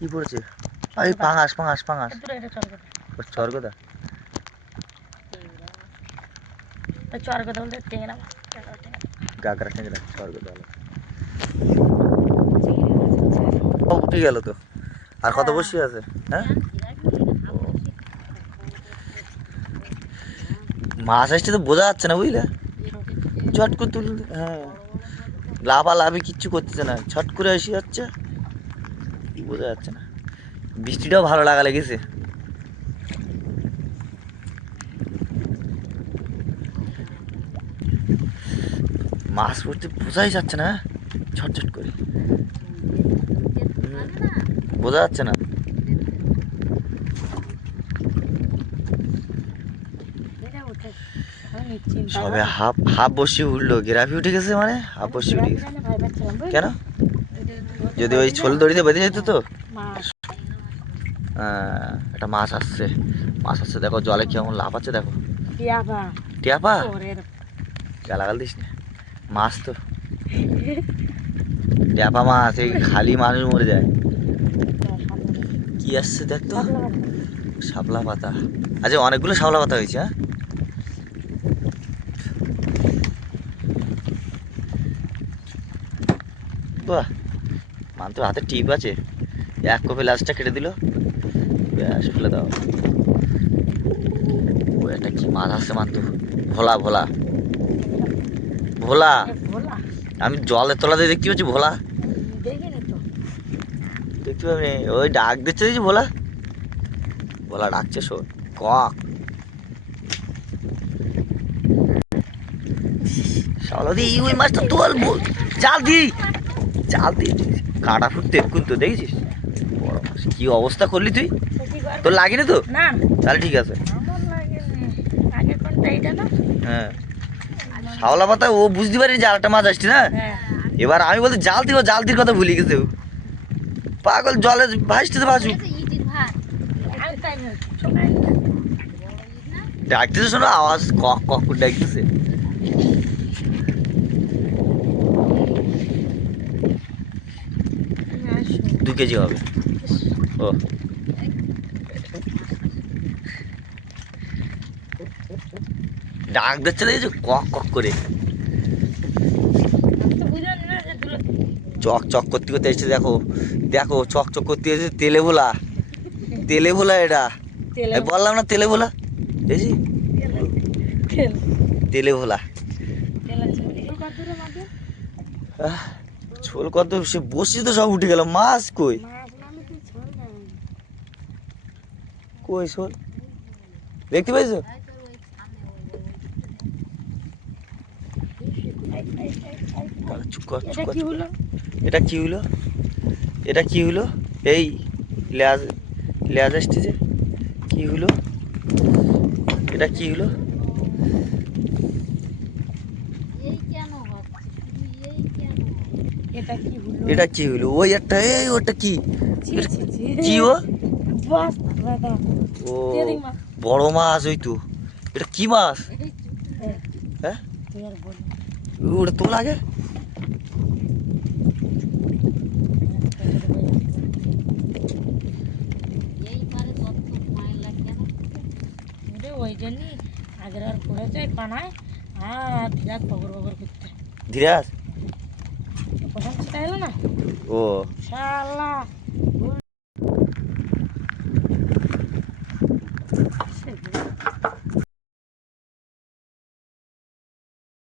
কি পড়েছে? এই পাঙাশ পাঙাশ পাঙাশ চরগদা চরগদা বলতে টেংরা গাগরা টেংরা চরগদা উঠে গেল তো। আর কত বসি আছে? হ্যাঁ মাছ আসছে তো বোঝা যাচ্ছে না বুঝলে, চট করে তুল। হ্যাঁ লাফালাফি কিচ্ছু করতেছে না, ছট করে এসে যাচ্ছে, বোঝা যাচ্ছে না। বৃষ্টিটাও ভালো লাগা লেগেছে। মাছ পড়তে বোঝাই যাচ্ছে না, ছটছট করে বোঝা যাচ্ছে না। সবে হাফ হাফ বসি উঠলো, গ্রাফি উঠে গেছে, মানে হাফ বসি উঠে গেছে। কেন? যদি ওই ছোল দড়িতে বেঁধে যেত তো। একটা মাছ আসছে, মাছ আসছে, দেখো জলে কেমন লাফাচ্ছে, দেখো টিয়াপা। গালাগাল দিস না, মাছ তো টিয়াপা মাছ, এই খালি মানুষ মরে যায়। কি আসছে দেখ তো, শাপলা পাতা। আচ্ছা অনেকগুলো শাপলা পাতা হয়েছে। হ্যাঁ বাহ, মান তো হাতে টিপ আছে, এক কপি লাস্টটা কেটে দিল, ব্যাস ফেলে দাও। ও একটা কি মাছ আসছে মান তো, ভোলা ভোলা ভোলা। আমি জলের তলাতে দেখতে পাচ্ছি ভোলা, দেখতে পাবি ওই ডাক দিচ্ছে দেখছি ভোলা, ভোলা ডাকছে শোন, কক শালা দি ওই মাছটা তোল, জাল দি, জাল দি, কাটা ফুটতে এক্ষুন তো দেখেছিস, বড় মাছ। কি অবস্থা করলি তুই, তোর লাগেনি তো? তাহলে ঠিক আছে। হ্যাঁ শাওলা পাতা ও বুঝতে পারিনি যে আরেকটা মাছ আসছে না। এবার আমি বলতে জাল দিব, জাল দির কথা ভুলে গেছে, পাগল জলে ভাসতে তো ভাসুক। ডাকতেছে শোনো আওয়াজ, কক কক করে ডাকতেছে। দু কেজি হবে। ও ডাক দিচ্ছে দেখেছো, কক কক করে, চক চক করতে করতে এসেছে। দেখো দেখো চক চক করতে এসেছে, তেলে ভোলা, তেলে ভোলা এটা, বললাম না তেলে ভোলা, দেখছি তেলে ভোলা। ছোল কত সে বসি তো সব উঠে গেল, মাছ কই কই শোল দেখতে পাইছো? এটা কি হলো, এটা কি হলো, এই লেজ লেজ আসতেছে, কি হলো এটা, কি হলো এটা, কি হলো? ওই একটা, এই ওটা কি, কি ও ও বড় মাছ, ওই তো এটা কি মাছ? হ্যাঁ ওটা তো লাগে, ওই জন্যই আগের আর পড়েছে পানায়, আর ধীরাজ বগর বগর করতে, ধীরাজ প্রথম সেটা এলো না, ও শালা